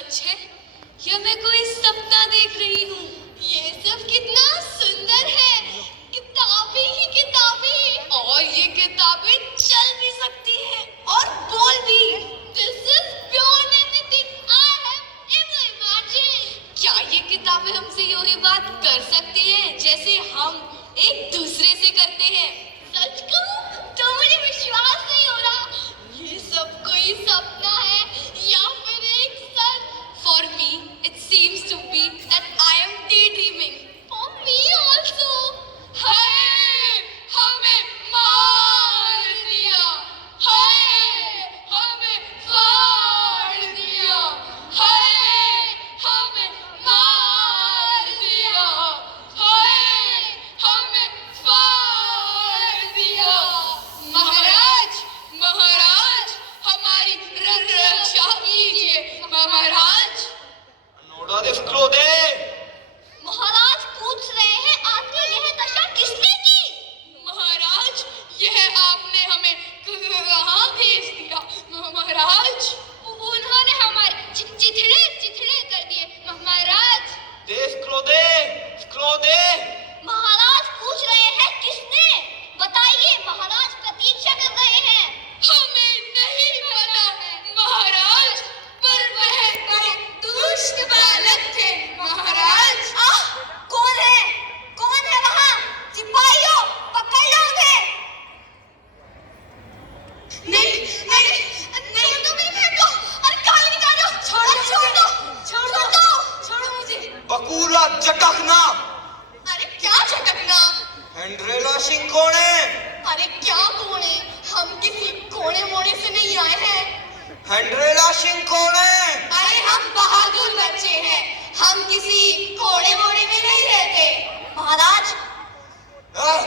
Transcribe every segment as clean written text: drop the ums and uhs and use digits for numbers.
सच है या मैं कोई सपना देख रही हूँ? ये सब कितना सुंदर है, किताबें ही किताबें, और ये किताबें चल भी सकती हैं और बोल भी। This is beyond anything I have ever imagined. क्या ये किताबें हमसे यूं ही बात कर सकती हैं जैसे हम एक दूसरे से करते हैं? सच कहूं तो मुझे विश्वास नहीं हो रहा, ये सब कोई सपना है या फिर एक सच। For me, it seems to be that I am daydreaming. For me also. हाय हमें मार दिया, हाय हमें फाड़ दिया, हाय हमें मार दिया, हाय हमें फाड़ दिया। महाराज महाराज हमारी रक्षा कीजिए महाराज। नोड़ा रिस्को दे। महाराज पूछ रहे हैं आपकी यह दशा किसने की? महाराज यह आपने हमें कहाँ भेज दिया महाराज? उन्होंने हमारे चिथड़े चिथड़े कर दिए महाराज। दे स्क्रो दे, स्क्रो दे। महाराज पूछ रहे हैं किसने? बताइए महाराज, प्रतीक्षा कर रहे हैं। हमें नहीं पता महाराज, पर वह बड़े दुष्ट बालक थे महाराज। कौन है? कौन है वहाँ? सिपाहियों पकड़ लो उन्हें। नहीं नहीं नहीं, तुम ही फेंको। अरे कहाँ लेके जा रहे हो? छोड़ दो, छोड़ दो, छोड़ो मुझे। बकूला झटकना। अरे क्या झटकना? हेंड्रेला सिंह कौन है? अरे क्या कोने? हम किसी कोने मोड़े से नहीं आए हैं। हेंड्रेला सिंह कौन है? अरे हम बहादुर बच्चे हैं, हम किसी कोने मोड़े में नहीं रहते। महाराज हाँ?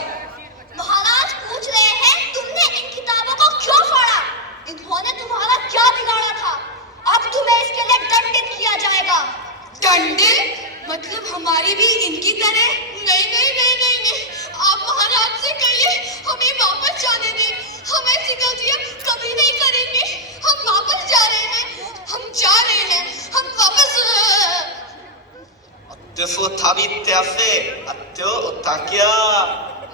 महाराज पूछ रहे हैं तुमने इन किताबों को क्यों फाड़ा? इन्होंने तुम्हारा क्या बिगाड़ा था? अब तुम्हें इसके लिए दंडित किया जाएगा। दंडित? मतलब हमारी भी इनकी तरह? नहीं नहीं नहीं नहीं नहीं, आप महाराज से कहिए हमें वापस जाने दें। हम ऐसी गलतियां कभी नहीं करेंगे। हम वापस जा रहे हैं, हम जा रहे हैं, हम वापस। अत्यो थाबित्या से अत्यो उताक्या।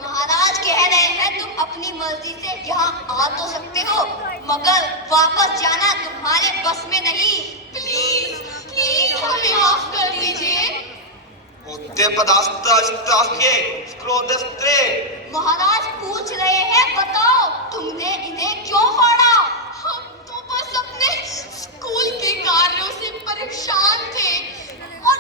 महाराज कह रहे हैं तुम अपनी मर्जी से यहाँ आ तो सकते हो, मगर वापस जाना तुम्हारे बस में नहीं। प्लीज प्लीज हमें माफ कर दीजिए। उत्ते पदास्ता स्ताके स्क्रो दस्त्रे। महाराज पूछ रहे हैं बताओ तुमने इन्हें क्यों फाड़ा? हम तो बस अपने स्कूल के कार्यों से परेशान थे और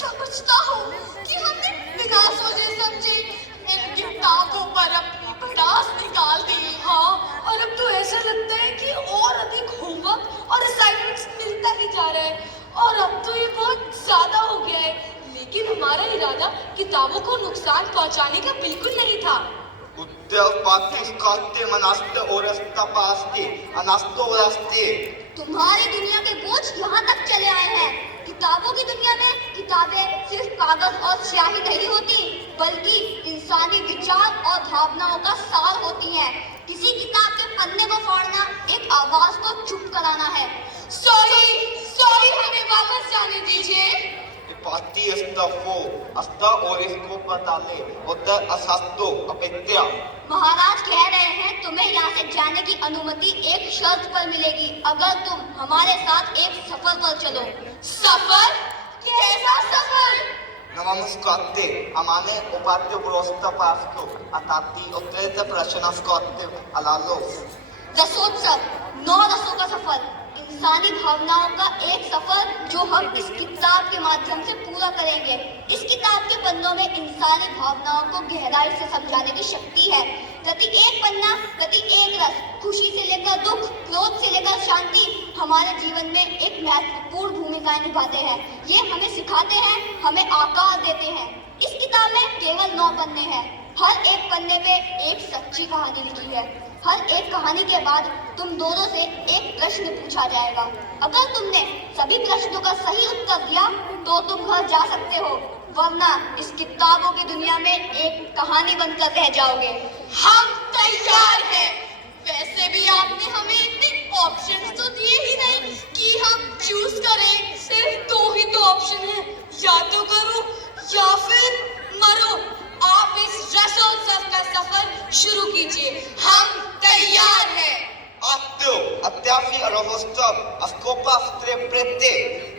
समझता हूँ कि हमने बिना सोचे समझे इन किताबों पर अपनी भड़ास निकाल दी। हाँ, और अब तो ऐसा लगता है कि और अधिक होमवर्क और असाइनमेंट्स मिलता ही जा रहा है और अब तो ये बहुत ज्यादा हो गया है। लेकिन हमारा इरादा किताबों को नुकसान पहुंचाने का बिल्कुल नहीं था। उत्ते पातिस काते मनास्ते ओरस्ता पास्ते अनास्तो ओरस्ते। तुम्हारी दुनिया के बोझ यहाँ तक चले आए हैं। किताबों की दुनिया में किताबें सिर्फ कागज और स्याही नहीं होती, बल्कि इंसानी विचार और भावनाओं का सार होती हैं। किसी किताब के पन्ने को फाड़ना एक आवाज को चुप कराना है। सॉरी हमें वापस जाने दीजिए। पाती अस्तफो अस्ता और इसको पताले उधर असास्तो अपेत्या। महाराज कह रहे हैं तुम्हें यहाँ से जाने की अनुमति एक शर्त पर मिलेगी, अगर तुम हमारे साथ एक सफर पर चलो। सफर? कैसा सफर? नमस्काते अमाने उपात्य पुरस्ता पास्तो अताती उत्ते प्रश्नस्काते अलालो। रसोत्सव, 9 रसों का सफर, इंसानी भावनाओं का एक सफर जो हम इस किताब के माध्यम से पूरा करेंगे। इस किताब के पन्नों में इंसानी भावनाओं को गहराई से समझाने की शक्ति है। प्रति एक पन्ना, प्रति एक रस, खुशी से लेकर दुख, क्रोध से लेकर शांति हमारे जीवन में एक महत्वपूर्ण भूमिका निभाते हैं। ये हमें सिखाते हैं, हमें आकार देते हैं। इस किताब में केवल 9 पन्ने हैं। हर एक पन्ने पे एक सच्ची कहानी लिखी है। हर एक कहानी के बाद तुम दोनों से एक प्रश्न पूछा जाएगा। अगर तुमने सभी प्रश्नों का सही उत्तर दिया तो तुम घर जा सकते हो, वरना इस किताबों की दुनिया में एक कहानी बनकर रह जाओगे। हम तैयार हैं। वैसे भी आपने हमें इतने ऑप्शंस तो दिए ही नहीं कि हम चूज करें। फिर या तो करो या फिर मरो। आप इस रसोत्सव का सफर शुरू कीजिए, हम तैयार हैं। Atto, Attafi Arahostab, Askopa Streprete.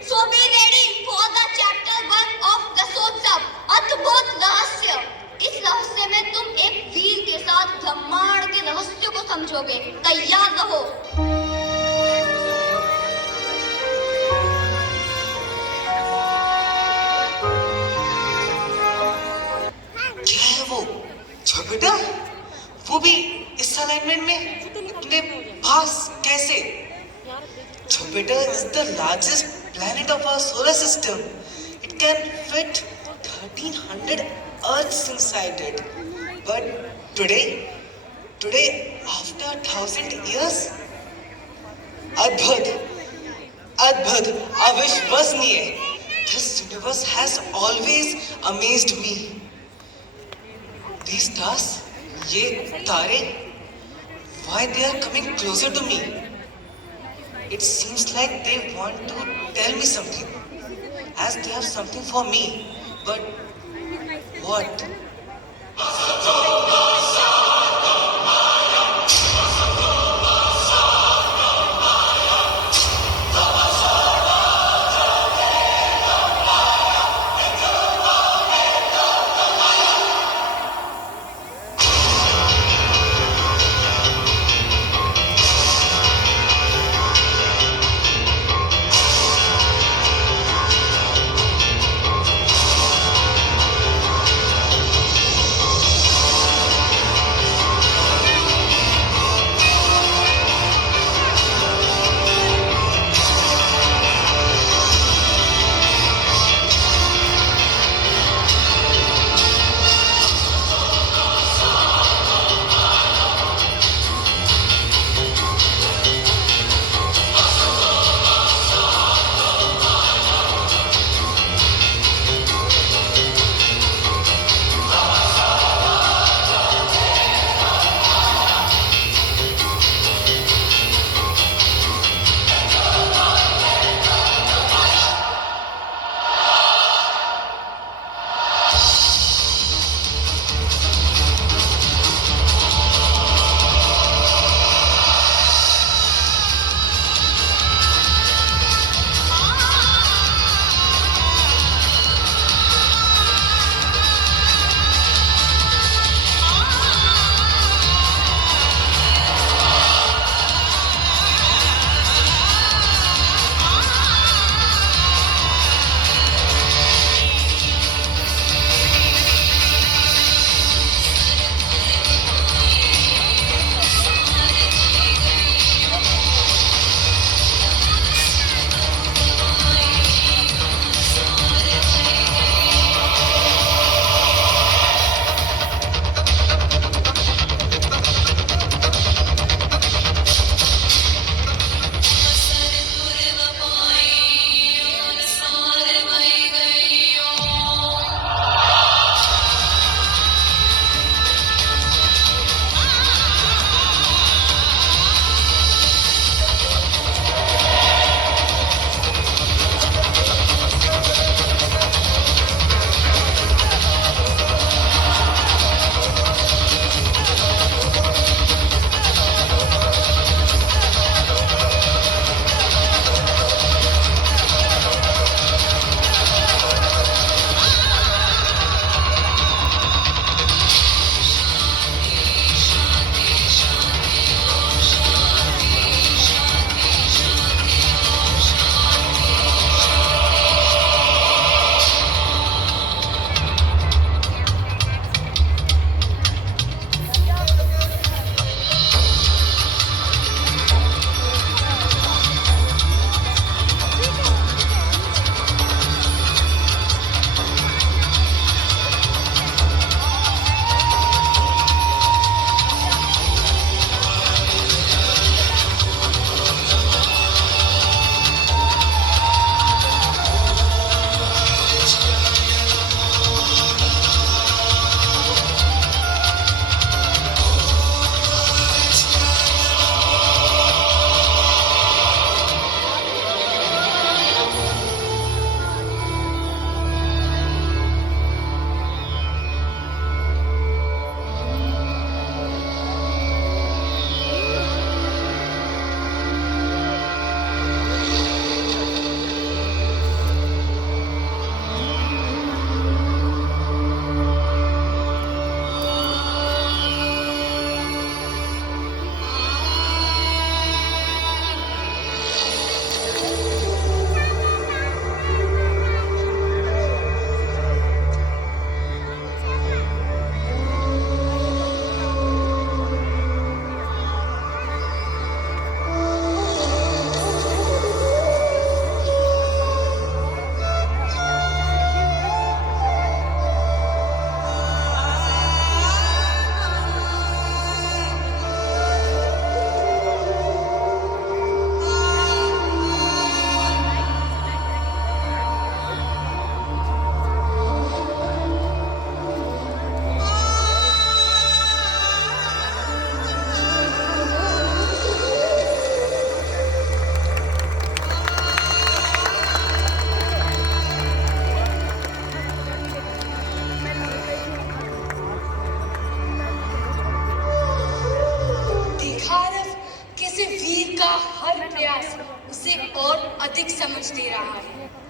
So be ready for the chapter 1 of रसोत्सव, अद्भुत रहस्य। इस रहस्य में तुम एक वीर के साथ ब्रह्मांड के रहस्य को समझोगे। तैयार रहो। क्या है वो जुपिटर? वो भी इस अलाइनमेंट में अपने पास कैसे? Jupiter is the largest planet of our solar system. It can fit 1300 Earths inside it. But today after 1000 years, अद्भुत, अद्भुत, अविश्वसनीय। This universe has always amazed me. These stars, ये तारे, why they are coming closer to me? It seems like they want to tell me something, as they have something for me. But what?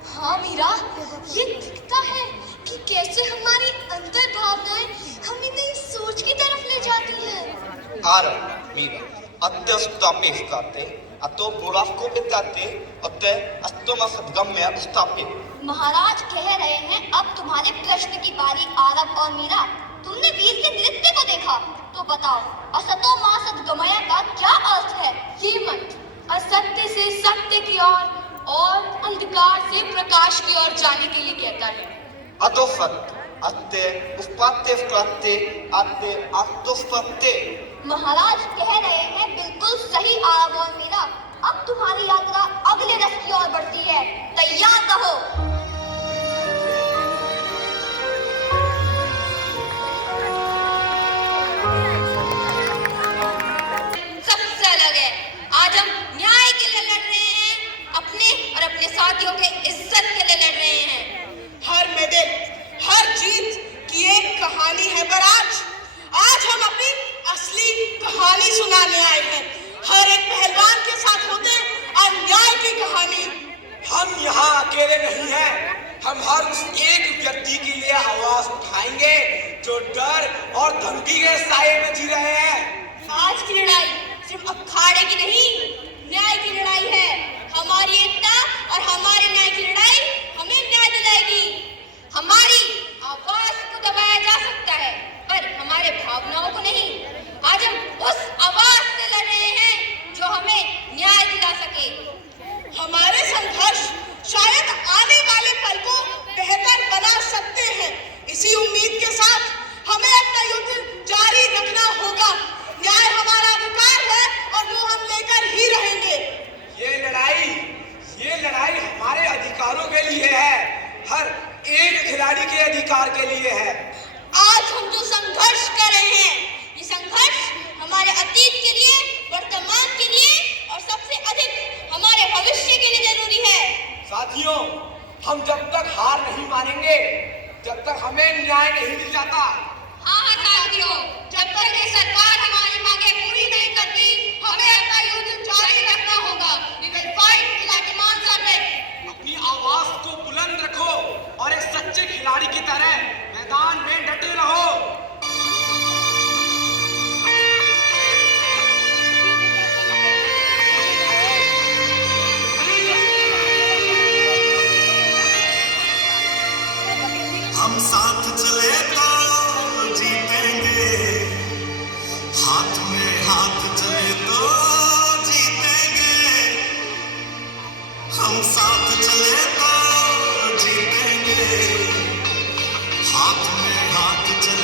हाँ मीरा, ये दिखता है कि कैसे हमारी अंतर भावनाएं हमें नई सोच की तरफ ले जाती है। Ara, mira, até stoppi state, ato buravko bitate, até astoma sadgamya stoppi. महाराज कह रहे हैं अब तुम्हारे प्रश्न की बारी। आरव और मीरा, तुमने वीर के नृत्य को देखा, तो बताओ असतो मां सद्गमय का क्या अर्थ है? ये मत असत्य से सत्य की ओर और अंधकार से प्रकाश की ओर जाने के लिए कहता है। Ato fat, até uspate frate, até artosfate. महाराज कह रहे हैं बिल्कुल सही आरव और मीरा। अब तुम्हारी यात्रा अगले रथ की ओर बढ़ती है, तैयार रहो। सबसे अलग है। आज हम न्याय के लिए लड़ रहे हैं, अपने और अपने साथियों के इज्जत के लिए लड़ रहे हैं। हर मेडल, हर जीत की एक कहानी है बराज। आज हम अपनी असली कहानी सुनाने आए हैं। हर एक पहलवान के साथ होते अन्याय की कहानी। हम यहाँ अकेले नहीं हैं। हम हर उस एक व्यक्ति के लिए आवाज उठाएंगे जो डर और धमकी के साये में जी रहे हैं। आज की लड़ाई सिर्फ अखाड़े की नहीं, न्याय की लड़ाई है। हमारी एकता और हमारे न्याय की लड़ाई हमें न्याय दिलाएगी। हमारी आवाज को दबाया जा सकता है, पर हमारे भावनाओं को नहीं। आज हम उस आवाज से लड़ रहे हैं जो हमें न्याय दिला सके। हमारे संघर्ष शायद आने वाले पल को बेहतर बना सकते हैं। इसी उम्मीद के साथ हमें अपना युद्ध जारी रखना होगा। न्याय हमारा अधिकार है और वो हम लेकर ही रहेंगे। ये लड़ाई हमारे अधिकारों के लिए है, हर एक खिलाड़ी के अधिकार के लिए है। आज हम जो संघर्ष कर रहे हैं, ये संघर्ष हमारे अतीत के लिए, वर्तमान के लिए और सबसे अधिक हमारे भविष्य के लिए जरूरी है। साथियों, हम जब तक हार नहीं मानेंगे, जब तक हमें न्याय नहीं मिल जाता। हाँ साथियों, जब तक ये सरकार हमारी मांगे पूरी नहीं करती, हमें अपना युद्ध जारी रखना होगा। We will fight till our demands are met. अपनी आवाज को बुलंद रखो और एक सच्चे खिलाड़ी की तरह मैदान में डटे रहो। हम साथ चले तो जीतेंगे, हाथ में हाथ चले तो जीतेंगे। हम साथ चले तो जीतेंगे, हाथ में हाथ चले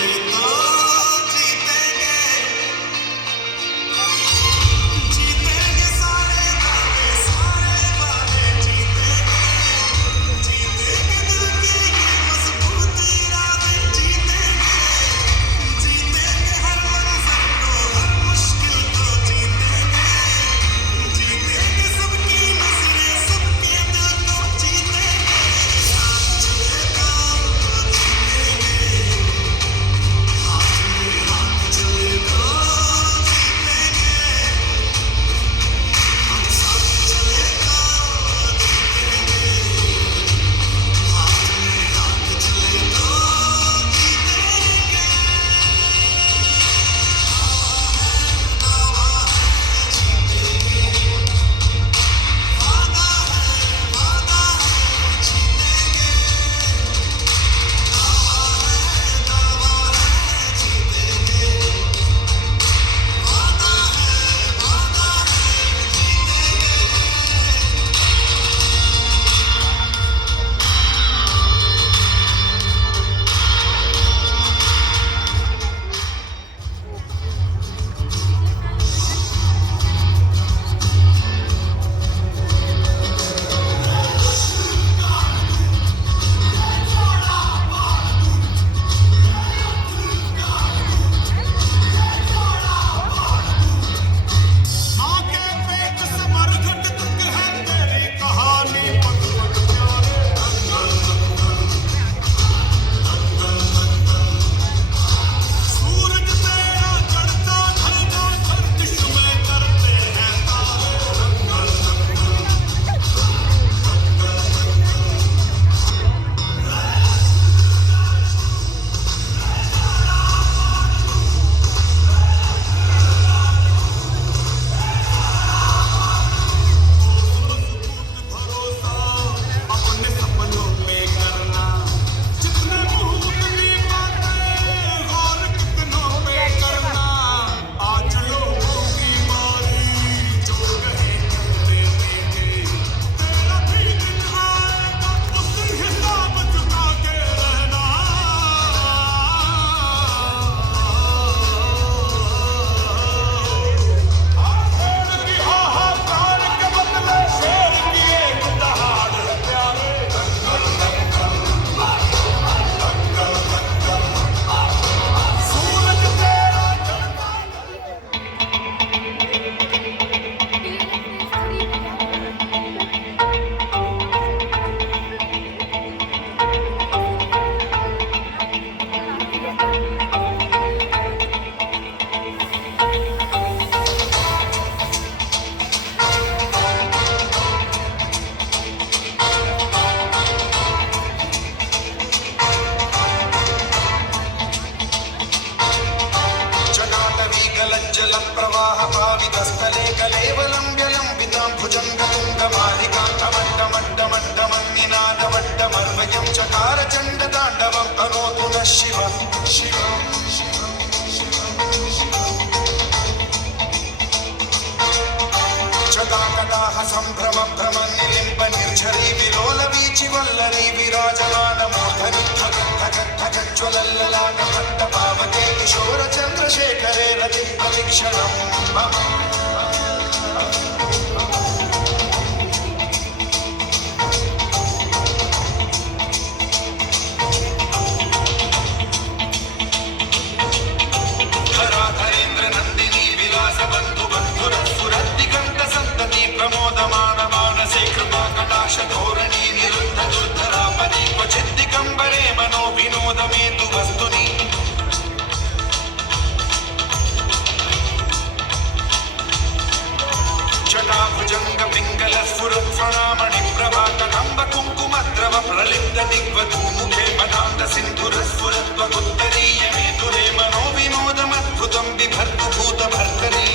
वल्लरी विराजमान मूर्धनि ज्वलल्ललाट पट्टपावके किशोर चन्द्रशेखरे रति प्रवीक्षणम् मम धराधरेन्द्र नन्दिनी विलास बन्धु बन्धुरस्फुरद्दिगन्त सन्तति प्रमोदमान मानसे कृपा कटाक्ष धोरणी निरुद्ध दुर्धरापदि क्वचिद्दिगम्बरे मनो विनोदमेतु वस्तुनि जटाभुजङ्ग पिङ्गल स्फुरत्फणामणि प्रभा कदम्ब कुङ्कुमद्रव प्रलिप्त दिग्वधूमुखे पदान्त सिन्धुरस्फुरत्वगुत्तरीय मेतुरे मनो विनोदमद्भुतं बिभर्तु भूतभर्तरि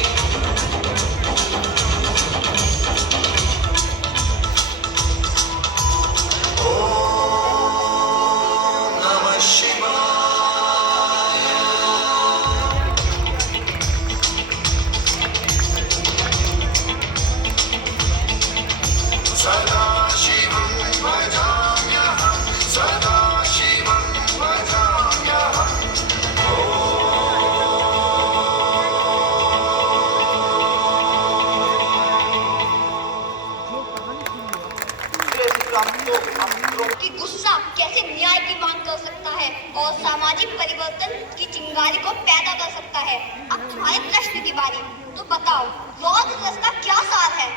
कि गुस्सा कैसे न्याय की मांग कर सकता है और सामाजिक परिवर्तन की चिंगारी को पैदा कर सकता है। अब तुम्हारे प्रश्न की बारी, तो बताओ रौद्र रस का क्या सार है?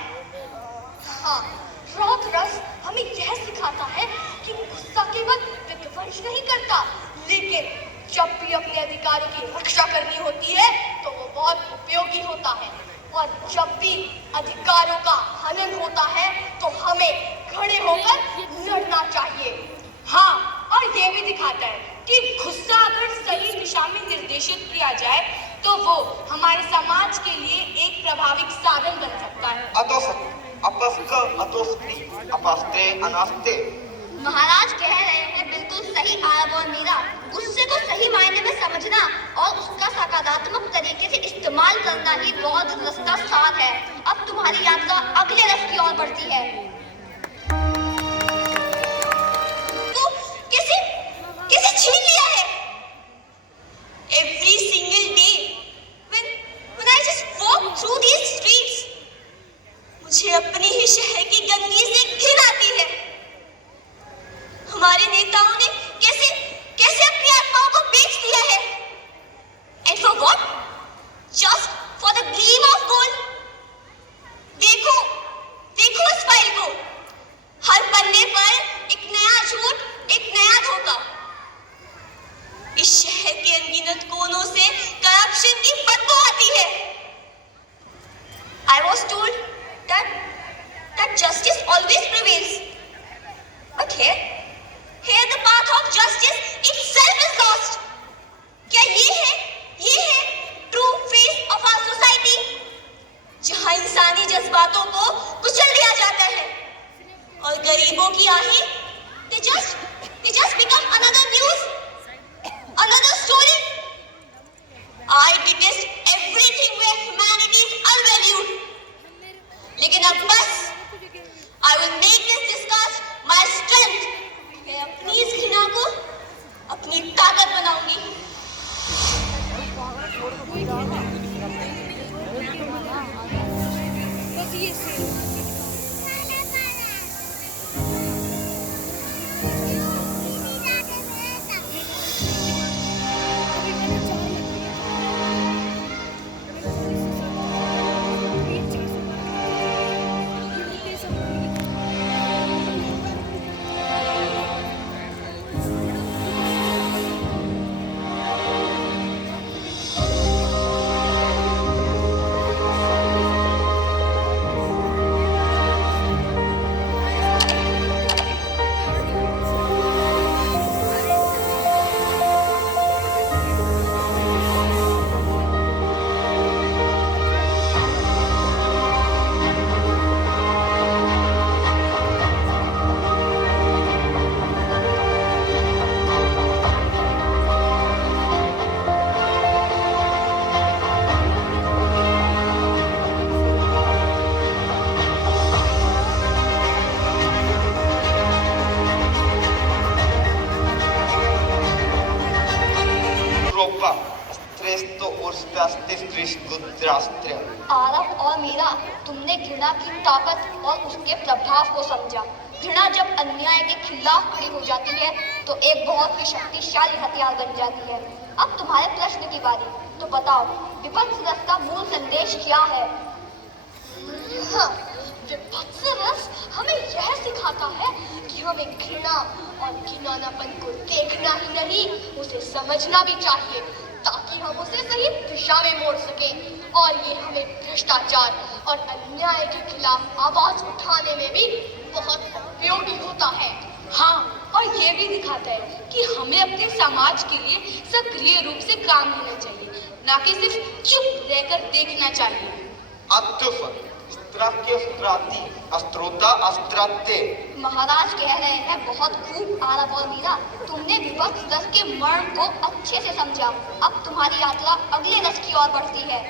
हाँ, रौद्र रस हमें यह सिखाता है कि गुस्सा केवल विध्वंस नहीं करता, लेकिन जब भी अपने अधिकारों की रक्षा करनी होती है तो वो बहुत उपयोगी होता है, और जब भी अधिकारों का हनन होता है तो हमें खड़े होकर लड़ना चाहिए। हाँ, और ये भी दिखाता है कि गुस्सा अगर सही दिशा में निर्देशित किया जाए तो वो हमारे समाज के लिए एक प्रभावी साधन बन सकता है। अतोस्ति अपस्क अतोस्ति अपास्ते अनास्ते। महाराज कह रहे हैं बिल्कुल सही आरव और मीरा। गुस्से को सही मायने में समझना और उसका सकारात्मक तरीके से इस्तेमाल करना ही रौद्र रस का सार है। अब तुम्हारी यात्रा अगले रस की ओर बढ़ती है। तो किसे छीन लिया है? Every single day when I just walk through these streets, मुझे अपने ही शहर की गंदगी से घिन आती है। हमारे नेताओं ने कैसे अपनी आत्माओं को बेच दिया है। And for what? Just for the gleam of gold. देखो इस फाइल को। हर पन्ने पर एक नया झूठ, एक नया धोखा। इस शहर के अनगिनत कोनों से करप्शन की बदबू आती है। I was told that justice always prevails. But here the path of justice itself is lost. क्या ये है true face of our society, जहां इंसानी जज्बातों को कुचल दिया जाता है और गरीबों की आहें they just become another news, another story. I detest everything where humanity is unvalued. लेकिन अब बस I will make this discuss my strength. मैं अपनी इस घृणा को ताकत और उसके प्रभाव को समझा। घृणा जब अन्याय के खिलाफ खड़ी हो जाती है तो एक बहुत ही शक्तिशाली हथियार बन जाती है। अब तुम्हारे प्रश्न की बारी, तो बताओ विभत्स रस का मूल संदेश क्या है? हाँ, विभत्स रस हमें यह सिखाता है कि हमें घृणा और घिनौनापन को देखना ही नहीं, उसे समझना भी चाहिए ताकि हम उसे सही दिशा में मोड़ सकें। और ये हमें भ्रष्टाचार और अन्याय के खिलाफ आवाज उठाने में भी बहुत उपयोगी होता है। हाँ, और ये भी दिखाता है कि हमें अपने समाज के लिए सक्रिय रूप से काम करना चाहिए, ना कि सिर्फ चुप रहकर देखना चाहिए। अस्त्रोता अस्त्राते। महाराज कह रहे हैं बहुत खूब आरव और मीरा, तुमने विभत्स रस के मर्म को अच्छे से समझा। अब तुम्हारी यात्रा अगले रस की ओर बढ़ती है।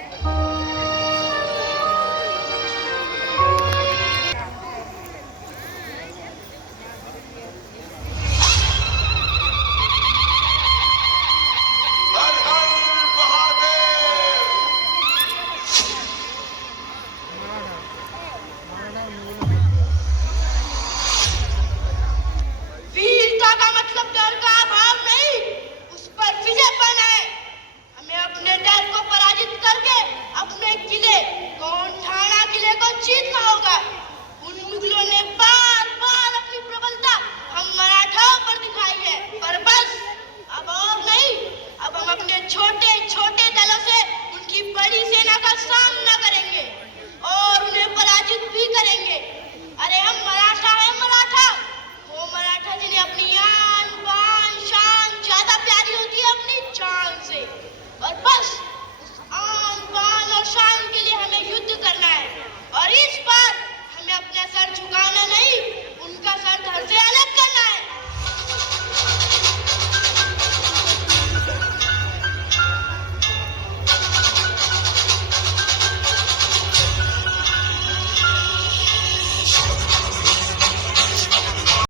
वीरता का मतलब डर का अभाव नहीं, उस पर विजयपन है। हमें अपने डर को पराजित करके अपने किले गोंठाना किले को जीतना होगा। उन मुगलों ने बार बार अपनी प्रबलता हम मराठाओं पर दिखाई है, पर बस अब और नहीं। अब हम अपने छोटे छोटे दलों से उनकी बड़ी सेना का